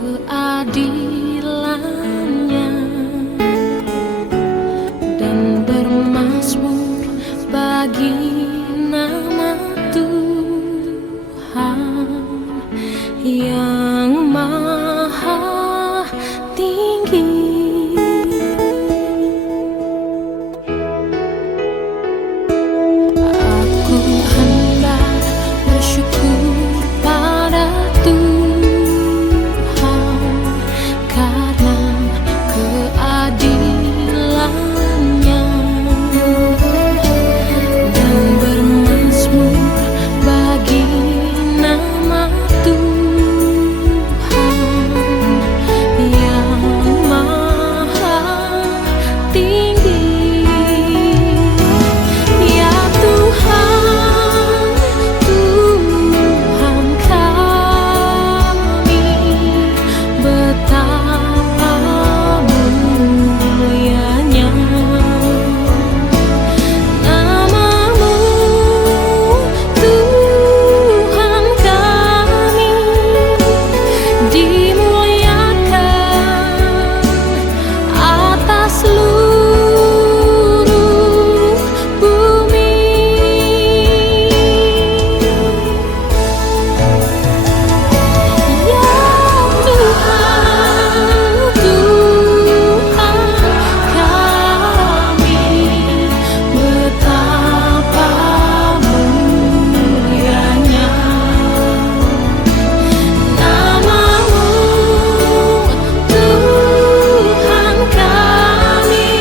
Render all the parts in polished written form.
keadilannya dan bermazmur bagi nama Tuhan yang maha tinggi. Aku hendak bersyukur pada Tuhan karena keadilannya dan bermazmur bagi nama Tuhan yang maha tinggi. Ya Tuhan, Tuhan kami, betapa mulianya nama-Mu, Tuhan kami, dimuliakan atas seluruh bumi. Ya Tuhan, Tuhan kami, betapa mulianya nama-Mu, Tuhan kami,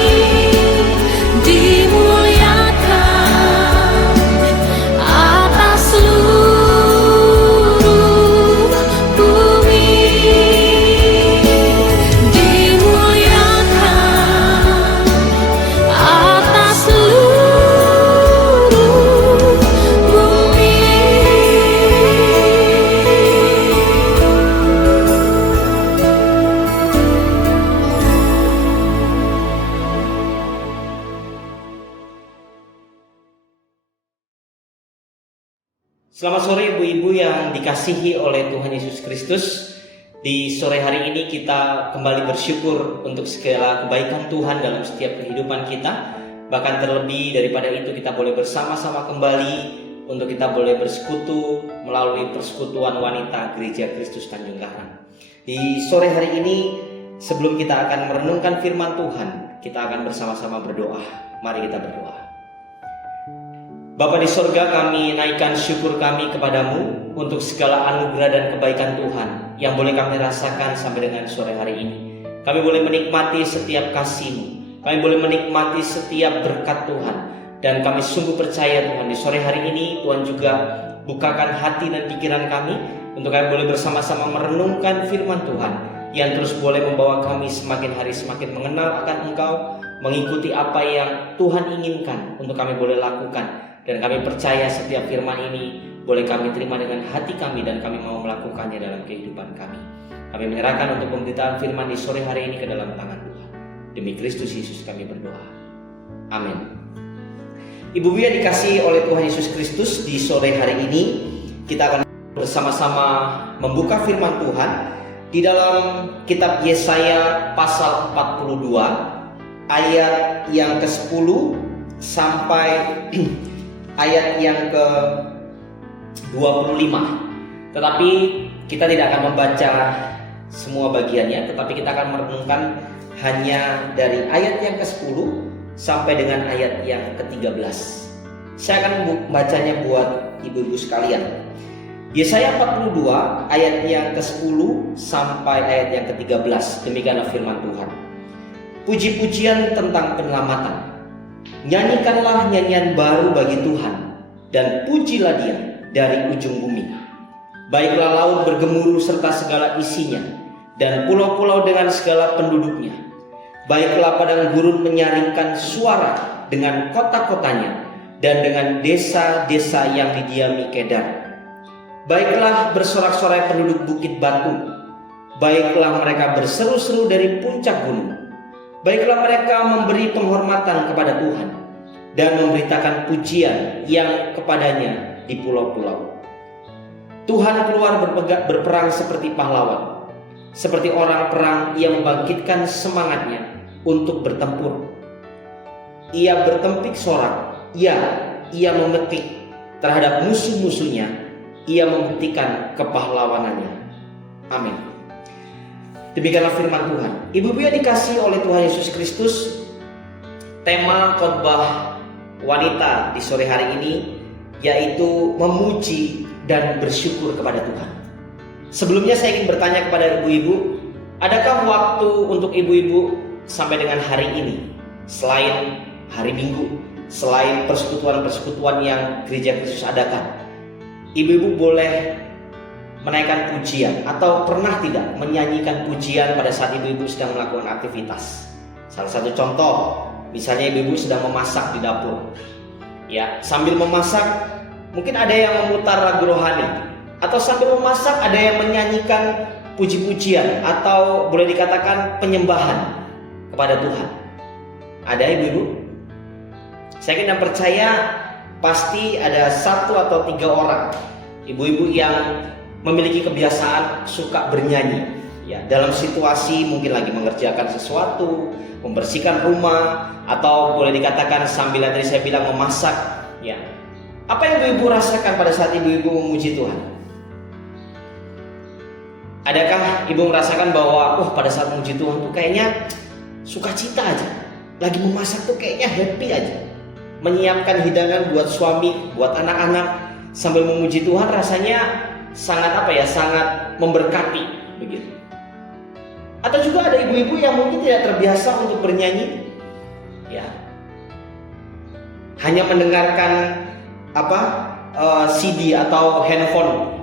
dimuliakan atas seluruh bumi, dimuliakan atas seluruh bumi. Selamat sore ibu-ibu yang dikasihi oleh Tuhan Yesus Kristus. Di sore hari ini kita kembali bersyukur untuk segala kebaikan Tuhan dalam setiap kehidupan kita. Bahkan terlebih daripada itu kita boleh bersama-sama kembali untuk kita boleh bersekutu melalui persekutuan wanita Gereja Kristus Tanjung Karang. Di sore hari ini sebelum kita akan merenungkan firman Tuhan, kita akan bersama-sama berdoa. Mari kita berdoa. Bapa di sorga, kami naikkan syukur kami kepadamu untuk segala anugerah dan kebaikan Tuhan yang boleh kami rasakan sampai dengan sore hari ini. Kami boleh menikmati setiap kasih-Mu, kami boleh menikmati setiap berkat Tuhan. Dan kami sungguh percaya Tuhan, di sore hari ini Tuhan juga bukakan hati dan pikiran kami untuk kami boleh bersama-sama merenungkan firman Tuhan yang terus boleh membawa kami semakin hari semakin mengenal akan Engkau, mengikuti apa yang Tuhan inginkan untuk kami boleh lakukan. Dan kami percaya setiap firman ini boleh kami terima dengan hati kami dan kami mau melakukannya dalam kehidupan kami. Kami menyerahkan untuk pemberitaan firman di sore hari ini ke dalam tangan Tuhan. Demi Kristus Yesus kami berdoa. Amin. Ibu-ibu yang dikasihi oleh Tuhan Yesus Kristus, di sore hari ini kita akan bersama-sama membuka firman Tuhan di dalam kitab Yesaya pasal 42 ayat yang ke-10 sampai ayat yang ke-25. Tetapi kita tidak akan membaca semua bagiannya, tetapi kita akan merenungkan hanya dari ayat yang ke-10 sampai dengan ayat yang ke-13. Saya akan membacanya buat ibu-ibu sekalian. Yesaya 42 ayat yang ke-10 sampai ayat yang ke-13. Demikianlah firman Tuhan. Puji-pujian tentang penyelamatan. Nyanyikanlah nyanyian baru bagi Tuhan, dan pujilah Dia dari ujung bumi. Baiklah laut bergemuruh serta segala isinya, dan pulau-pulau dengan segala penduduknya. Baiklah padang gurun menyaringkan suara dengan kota-kotanya, dan dengan desa-desa yang didiami Kedar. Baiklah bersorak-sorai penduduk bukit batu. Baiklah mereka berseru-seru dari puncak gunung. Baiklah mereka memberi penghormatan kepada Tuhan dan memberitakan pujian yang kepadanya di pulau-pulau. Tuhan keluar berperang seperti pahlawan. Seperti orang perang, ia membangkitkan semangatnya untuk bertempur. Ia bertempik sorak, ia memetik terhadap musuh-musuhnya, ia membuktikan kepahlawanannya. Amin. Demikianlah firman Tuhan. Ibu-ibu yang dikasihi oleh Tuhan Yesus Kristus, tema khotbah wanita di sore hari ini yaitu memuji dan bersyukur kepada Tuhan. Sebelumnya saya ingin bertanya kepada ibu-ibu, adakah waktu untuk ibu-ibu sampai dengan hari ini, selain hari Minggu, selain persekutuan-persekutuan yang gereja Kristus adakan, ibu-ibu boleh menaikkan pujian atau pernah tidak menyanyikan pujian pada saat ibu-ibu sedang melakukan aktivitas? Salah satu contoh, misalnya ibu-ibu sedang memasak di dapur. Ya, sambil memasak mungkin ada yang memutar lagu rohani, atau sambil memasak ada yang menyanyikan puji-pujian atau boleh dikatakan penyembahan kepada Tuhan. Ada ibu-ibu? Saya kira percaya pasti ada 1 atau 3 orang ibu-ibu yang memiliki kebiasaan suka bernyanyi, ya, dalam situasi mungkin lagi mengerjakan sesuatu, membersihkan rumah, atau boleh dikatakan sambil tadi saya bilang memasak, ya. Apa yang ibu-ibu rasakan pada saat ibu-ibu memuji Tuhan? Adakah ibu merasakan bahwa pada saat memuji Tuhan tuh kayaknya sukacita aja, lagi memasak tuh kayaknya happy aja, menyiapkan hidangan buat suami, buat anak-anak, sambil memuji Tuhan rasanya sangat sangat memberkati begitu. Atau juga ada ibu-ibu yang mungkin tidak terbiasa untuk bernyanyi, ya, hanya mendengarkan CD atau handphone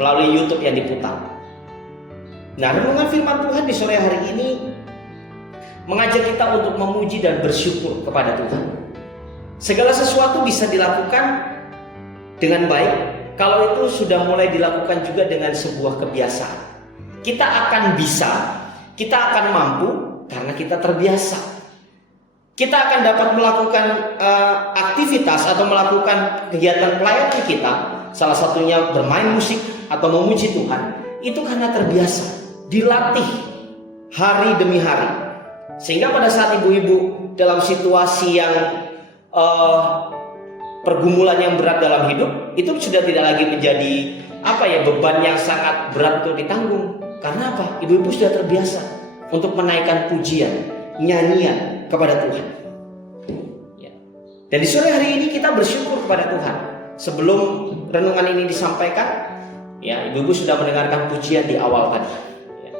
melalui YouTube yang diputar. Nah, renungan firman Tuhan di sore hari ini mengajak kita untuk memuji dan bersyukur kepada Tuhan. Segala sesuatu bisa dilakukan dengan baik kalau itu sudah mulai dilakukan juga dengan sebuah kebiasaan. Kita akan bisa, kita akan mampu karena kita terbiasa. Kita akan dapat melakukan aktivitas atau melakukan kegiatan pelayanan kita, salah satunya bermain musik atau memuji Tuhan, itu karena terbiasa, dilatih hari demi hari. Sehingga pada saat ibu-ibu dalam situasi yang pergumulan yang berat dalam hidup, itu sudah tidak lagi menjadi beban yang sangat berat untuk ditanggung. Karena apa? Ibu-ibu sudah terbiasa untuk menaikkan pujian, nyanyian kepada Tuhan. Ya. Dan di sore hari ini kita bersyukur kepada Tuhan. Sebelum renungan ini disampaikan, ya, ibu-ibu sudah mendengarkan pujian di awal tadi. Ya.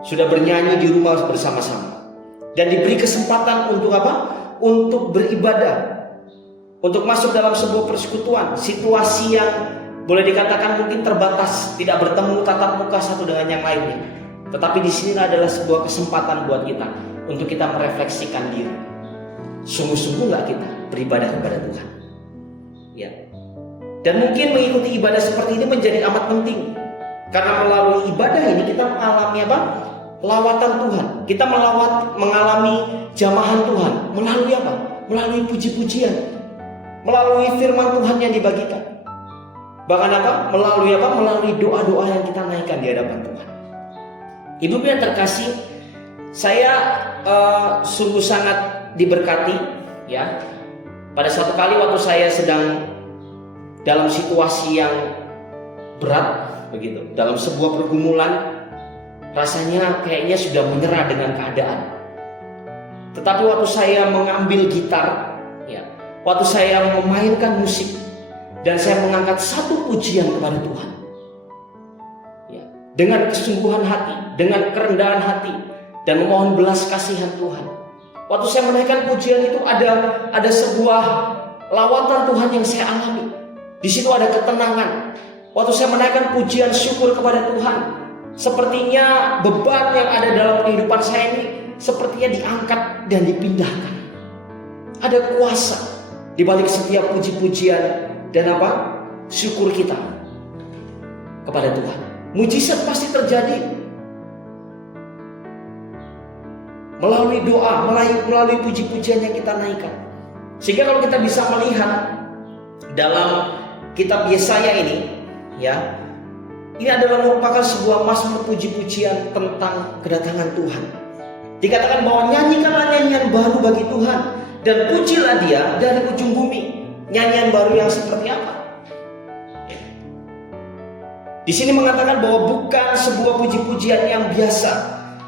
Sudah bernyanyi di rumah bersama-sama. Dan diberi kesempatan untuk apa? Untuk beribadah. Untuk masuk dalam sebuah persekutuan, situasi yang boleh dikatakan mungkin terbatas, tidak bertemu tatap muka satu dengan yang lainnya. Tetapi di sini adalah sebuah kesempatan buat kita untuk kita merefleksikan diri. Sungguh-sungguh nggak kita beribadah kepada Tuhan? Ya. Dan mungkin mengikuti ibadah seperti ini menjadi amat penting, karena melalui ibadah ini kita mengalami lawatan Tuhan. Kita mengalami jamahan Tuhan melalui melalui puji-pujian, melalui firman Tuhan yang dibagikan. Bahkan melalui doa-doa yang kita naikkan di hadapan Tuhan. Ibu yang terkasih, saya sungguh sangat diberkati, ya. Pada suatu kali waktu saya sedang dalam situasi yang berat begitu, dalam sebuah pergumulan, rasanya kayaknya sudah menyerah dengan keadaan. Tetapi waktu saya mengambil gitar, ya, waktu saya memainkan musik, dan saya mengangkat satu pujian kepada Tuhan, ya, dengan kesungguhan hati, dengan kerendahan hati, dan memohon belas kasihan Tuhan. Waktu saya menaikkan pujian itu ada sebuah lawatan Tuhan yang saya alami. Di situ ada ketenangan. Waktu saya menaikkan pujian syukur kepada Tuhan, sepertinya beban yang ada dalam kehidupan saya ini sepertinya diangkat dan dipindahkan. Ada kuasa di balik setiap puji-pujian dan syukur kita kepada Tuhan. Mujizat pasti terjadi melalui doa, melalui puji-pujian yang kita naikkan. Sehingga kalau kita bisa melihat dalam kitab Yesaya ini, ya, Ini adalah merupakan sebuah mazmur puji-pujian tentang kedatangan Tuhan. Dikatakan bahwa nyanyikanlah nyanyian baru bagi Tuhan dan pujilah Dia dari ujung bumi. Nyanyian baru yang seperti apa? Di sini mengatakan bahwa bukan sebuah puji-pujian yang biasa,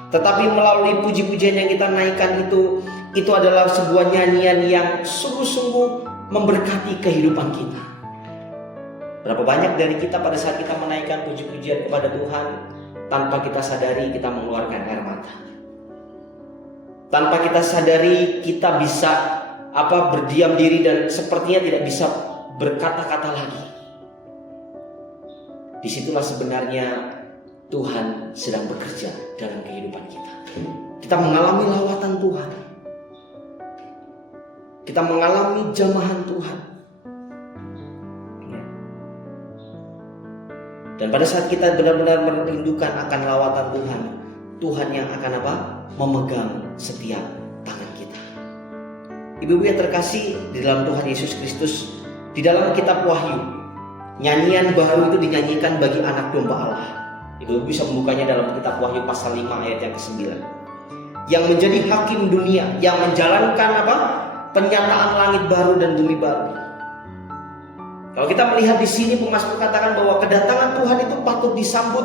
tetapi melalui puji-pujian yang kita naikkan itu adalah sebuah nyanyian yang sungguh-sungguh memberkati kehidupan kita. Berapa banyak dari kita pada saat kita menaikkan puji-pujian kepada Tuhan, tanpa kita sadari kita mengeluarkan air mata. Tanpa kita sadari kita bisa berdiam diri dan sepertinya tidak bisa berkata-kata lagi. Disitulah sebenarnya Tuhan sedang bekerja dalam kehidupan kita. Kita mengalami lawatan Tuhan. Kita mengalami jamahan Tuhan. Dan pada saat kita benar-benar merindukan akan lawatan Tuhan, Tuhan yang akan memegang setiap tangan kita. Ibu-ibu yang terkasih di dalam Tuhan Yesus Kristus, di dalam kitab Wahyu, nyanyian baru itu dinyanyikan bagi anak domba Allah. Ibu-ibu bisa membukanya dalam kitab Wahyu pasal 5 ayat yang ke-9. Yang menjadi hakim dunia, yang menjalankan penyataan langit baru dan bumi baru. Kalau kita melihat di sini pemazmur katakan bahwa kedatangan Tuhan itu patut disambut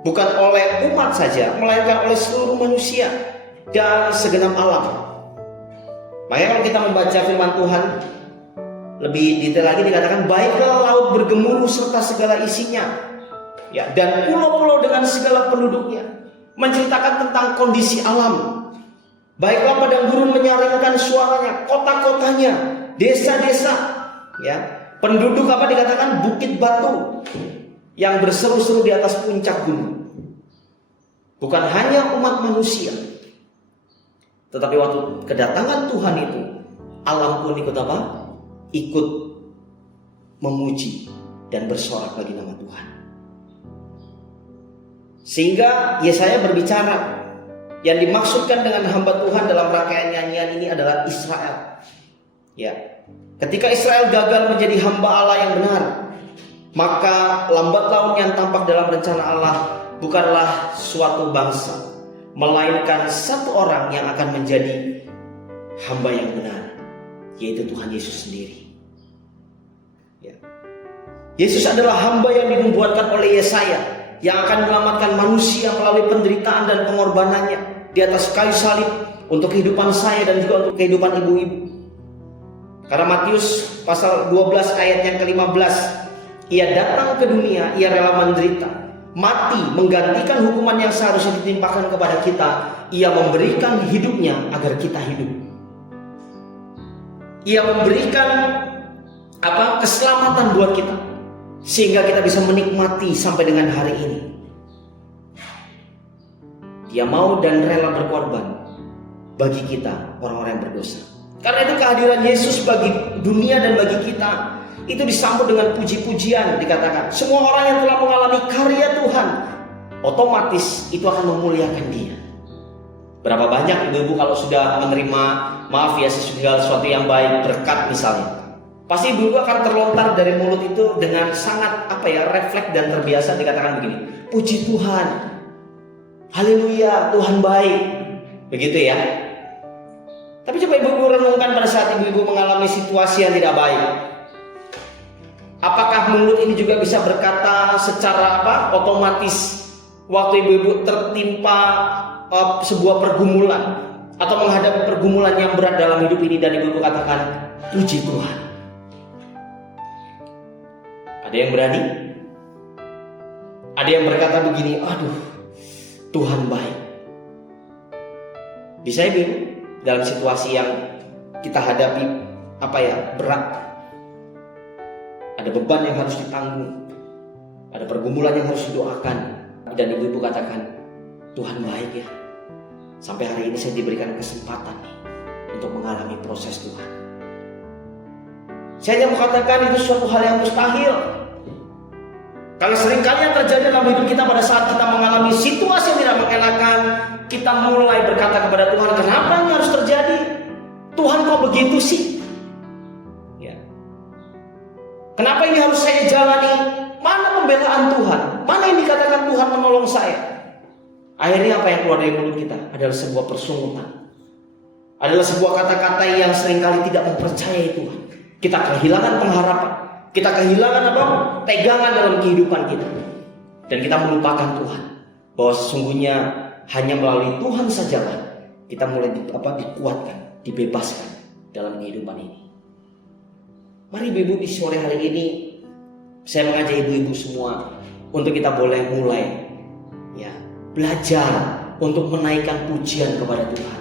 bukan oleh umat saja, melainkan oleh seluruh manusia dan segenap alam. Makanya kalau kita membaca firman Tuhan lebih detail lagi dikatakan, baiklah laut bergemuruh serta segala isinya, ya, dan pulau-pulau dengan segala penduduknya, menceritakan tentang kondisi alam. Baiklah padang gurun menyaringkan suaranya, kota-kotanya, desa-desa, ya. Penduduk dikatakan bukit batu yang berseru-seru di atas puncak gunung. Bukan hanya umat manusia, tetapi waktu kedatangan Tuhan itu, alam pun ikut memuji dan bersorak bagi nama Tuhan. Sehingga Yesaya berbicara, yang dimaksudkan dengan hamba Tuhan dalam rangkaian nyanyian ini adalah Israel. Ya. Ketika Israel gagal menjadi hamba Allah yang benar, maka lambat laun yang tampak dalam rencana Allah bukanlah suatu bangsa, melainkan satu orang yang akan menjadi hamba yang benar, yaitu Tuhan Yesus sendiri. Ya. Yesus adalah hamba yang dinubuatkan oleh Yesaya, yang akan menyelamatkan manusia melalui penderitaan dan pengorbanannya di atas kayu salib untuk kehidupan saya dan juga untuk kehidupan ibu-ibu. Karena Matius pasal 12 ayat yang ke-15, ia datang ke dunia, ia rela menderita, mati, menggantikan hukuman yang seharusnya ditimpakan kepada kita. Ia memberikan hidupnya agar kita hidup. Ia memberikan keselamatan buat kita, sehingga kita bisa menikmati sampai dengan hari ini. Dia mau dan rela berkorban bagi kita, orang-orang yang berdosa. Karena itu kehadiran Yesus bagi dunia dan bagi kita itu disambut dengan puji-pujian. Dikatakan semua orang yang telah mengalami karya Tuhan, otomatis itu akan memuliakan Dia. Berapa banyak ibu-ibu kalau sudah menerima segala sesuatu yang baik, berkat misalnya, pasti ibu-ibu akan terlontar dari mulut itu dengan sangat refleks dan terbiasa dikatakan begini, puji Tuhan, haleluya, Tuhan baik, begitu ya. Tapi coba ibu-ibu renungkan pada saat ibu-ibu mengalami situasi yang tidak baik. Apakah mulut ini juga bisa berkata secara otomatis waktu ibu-ibu tertimpa sebuah pergumulan atau menghadapi pergumulan yang berat dalam hidup ini dan ibu-ibu katakan puji Tuhan? Ada yang berani? Ada yang berkata begini, aduh, Tuhan baik. Bisa ibu-ibu? Dalam situasi yang kita hadapi berat, ada beban yang harus ditanggung, ada pergumulan yang harus didoakan, dan ibu-ibu katakan Tuhan baik ya, sampai hari ini saya diberikan kesempatan untuk mengalami proses Tuhan. Saya hanya mengatakan itu suatu hal yang mustahil, karena seringkali yang terjadi dalam hidup kita pada saat kita mengalami situasi yang tidak mengenakan, kita mulai berkata kepada Tuhan, kenapa ini harus terjadi? Tuhan kok begitu sih? Ya. Kenapa ini harus saya jalani? Mana kerelaan Tuhan. Mana yang dikatakan Tuhan menolong saya? Akhirnya apa yang keluar dari mulut kita adalah sebuah persungutan. Adalah sebuah kata-kata yang seringkali tidak mempercayai Tuhan. Kita kehilangan pengharapan. Kita kehilangan pegangan dalam kehidupan kita. Dan kita melupakan Tuhan. Bahwa sesungguhnya hanya melalui Tuhan sajalah kita mulai dikuatkan, dibebaskan dalam kehidupan ini. Mari ibu-ibu di sore hari ini saya mengajak ibu-ibu semua untuk kita boleh mulai belajar untuk menaikkan pujian kepada Tuhan.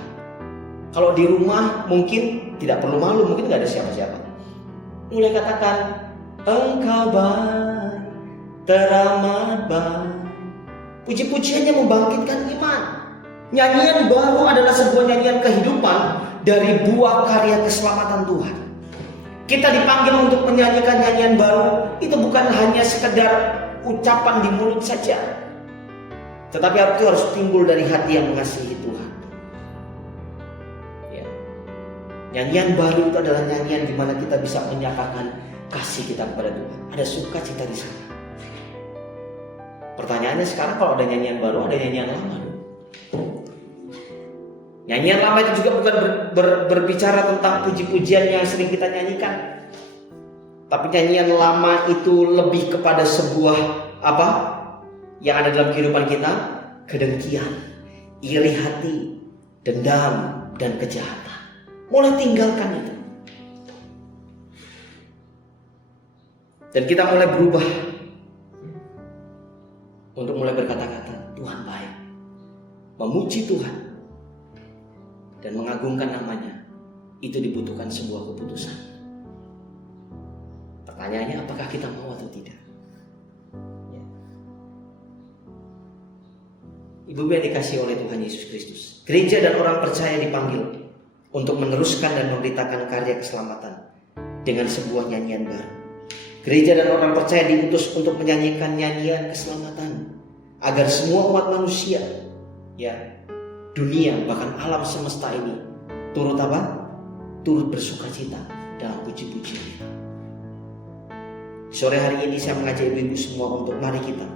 Kalau di rumah mungkin tidak perlu malu, mungkin gak ada siapa-siapa. Mulai katakan, Engkau baik, teramat baik. Puji-pujiannya membangkitkan iman. Nyanyian baru adalah sebuah nyanyian kehidupan dari buah karya keselamatan Tuhan. Kita dipanggil untuk menyanyikan nyanyian baru. Itu bukan hanya sekedar ucapan di mulut saja, tetapi itu harus timbul dari hati yang mengasihi Tuhan. Nyanyian baru itu adalah nyanyian di mana kita bisa menyatakan kasih kita kepada Tuhan. Ada sukacita di sana. Pertanyaannya sekarang, kalau ada nyanyian baru, ada nyanyian lama. Nyanyian lama itu juga bukan berbicara tentang puji-pujian yang sering kita nyanyikan. Tapi nyanyian lama itu lebih kepada sebuah yang ada dalam kehidupan kita, kedengkian, iri hati, dendam, dan kejahatan. Mulai tinggalkan itu. Dan kita mulai berubah untuk mulai berkata-kata, Tuhan baik. Memuji Tuhan dan mengagungkan namanya, itu dibutuhkan sebuah keputusan. Pertanyaannya, apakah kita mau atau tidak? Ibu yang dikasihi oleh Tuhan Yesus Kristus, gereja dan orang percaya dipanggil untuk meneruskan dan memberitakan karya keselamatan dengan sebuah nyanyian baru. Gereja dan orang percaya diutus untuk menyanyikan nyanyian keselamatan agar semua umat manusia, dunia, bahkan alam semesta ini turut turut bersukacita dalam puji-pujian itu. Sore hari ini saya mengajak ibu-ibu semua untuk mari kita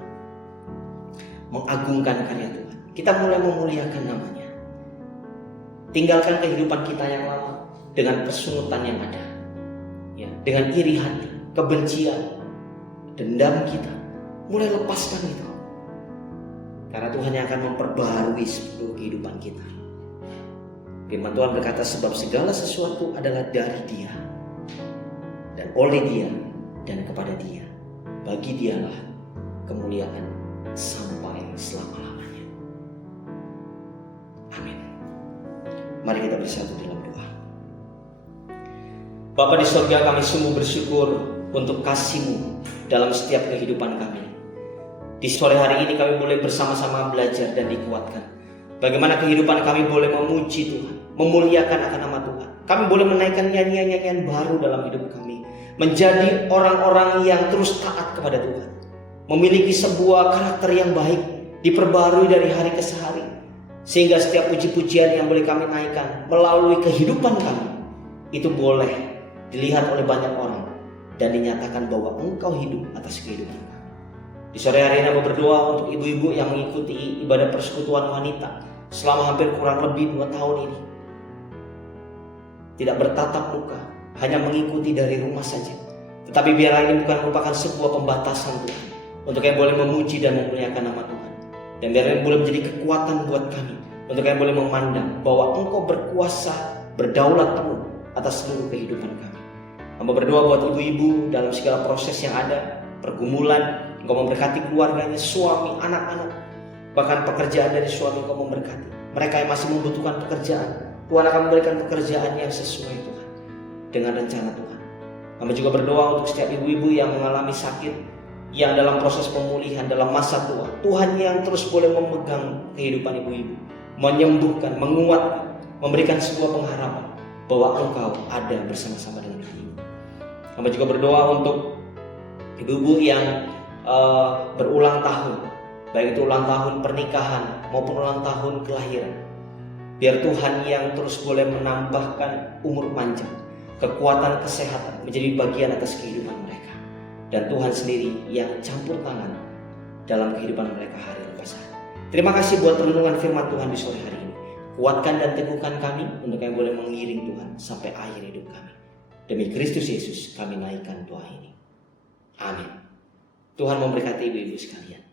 mengagungkan karya Tuhan. Kita mulai memuliakan namanya. Tinggalkan kehidupan kita yang lama dengan persungutan yang ada, dengan iri hati, kebencian, dendam kita. Mulai lepaskan itu. Karena Tuhan yang akan memperbaharui seluruh kehidupan kita. Firman Tuhan berkata, sebab segala sesuatu adalah dari Dia, dan oleh Dia, dan kepada Dia. Bagi Dialah kemuliaan sampai selama-lamanya. Amin. Mari kita bersatu dalam doa. Bapa di surga, kami sungguh bersyukur untuk kasih-Mu dalam setiap kehidupan kami. Di sore hari ini kami boleh bersama-sama belajar dan dikuatkan. Bagaimana kehidupan kami boleh memuji Tuhan, memuliakan akan nama Tuhan. Kami boleh menaikkan nyanyian-nyanyian baru dalam hidup kami. Menjadi orang-orang yang terus taat kepada Tuhan. Memiliki sebuah karakter yang baik, diperbarui dari hari ke hari. Sehingga setiap puji-pujian yang boleh kami naikkan melalui kehidupan kami, itu boleh dilihat oleh banyak orang dan dinyatakan bahwa Engkau hidup atas kehidupan kami. Di sore hari ini aku berdoa untuk ibu-ibu yang mengikuti ibadah persekutuan wanita selama hampir kurang lebih 2 tahun ini. Tidak bertatap muka, hanya mengikuti dari rumah saja. Tetapi biarlah ini bukan merupakan sebuah pembatasan Tuhan, untuk yang boleh memuji dan memuliakan nama Tuhan. Dan biarlah ini boleh menjadi kekuatan buat kami, untuk yang boleh memandang bahwa Engkau berkuasa, berdaulat penuh atas seluruh kehidupan kami. Hamba berdoa buat ibu-ibu dalam segala proses yang ada, pergumulan. Engkau memberkati keluarganya, suami, anak-anak, bahkan pekerjaan dari suami Engkau memberkati. Mereka yang masih membutuhkan pekerjaan, Tuhan akan memberikan pekerjaan yang sesuai Tuhan dengan rencana Tuhan. Kami juga berdoa untuk setiap ibu-ibu yang mengalami sakit, yang dalam proses pemulihan dalam masa tua. Tuhan yang terus boleh memegang kehidupan ibu-ibu, menyembuhkan, menguatkan, memberikan sebuah pengharapan bahwa Engkau ada bersama-sama dengan ibu. Kami juga berdoa untuk ibu-ibu yang berulang tahun, baik itu ulang tahun pernikahan maupun ulang tahun kelahiran. Biar Tuhan yang terus boleh menambahkan umur panjang, kekuatan, kesehatan menjadi bagian atas kehidupan mereka. dan Tuhan sendiri yang campur tangan dalam kehidupan mereka hari lepas hari. Terima kasih buat renungan firman Tuhan di sore hari ini. Kuatkan dan teguhkan kami untuk kami boleh mengiring Tuhan sampai akhir hidup kami. Demi Kristus Yesus kami naikkan doa ini. Amin. Tuhan memberkati ibu-ibu sekalian.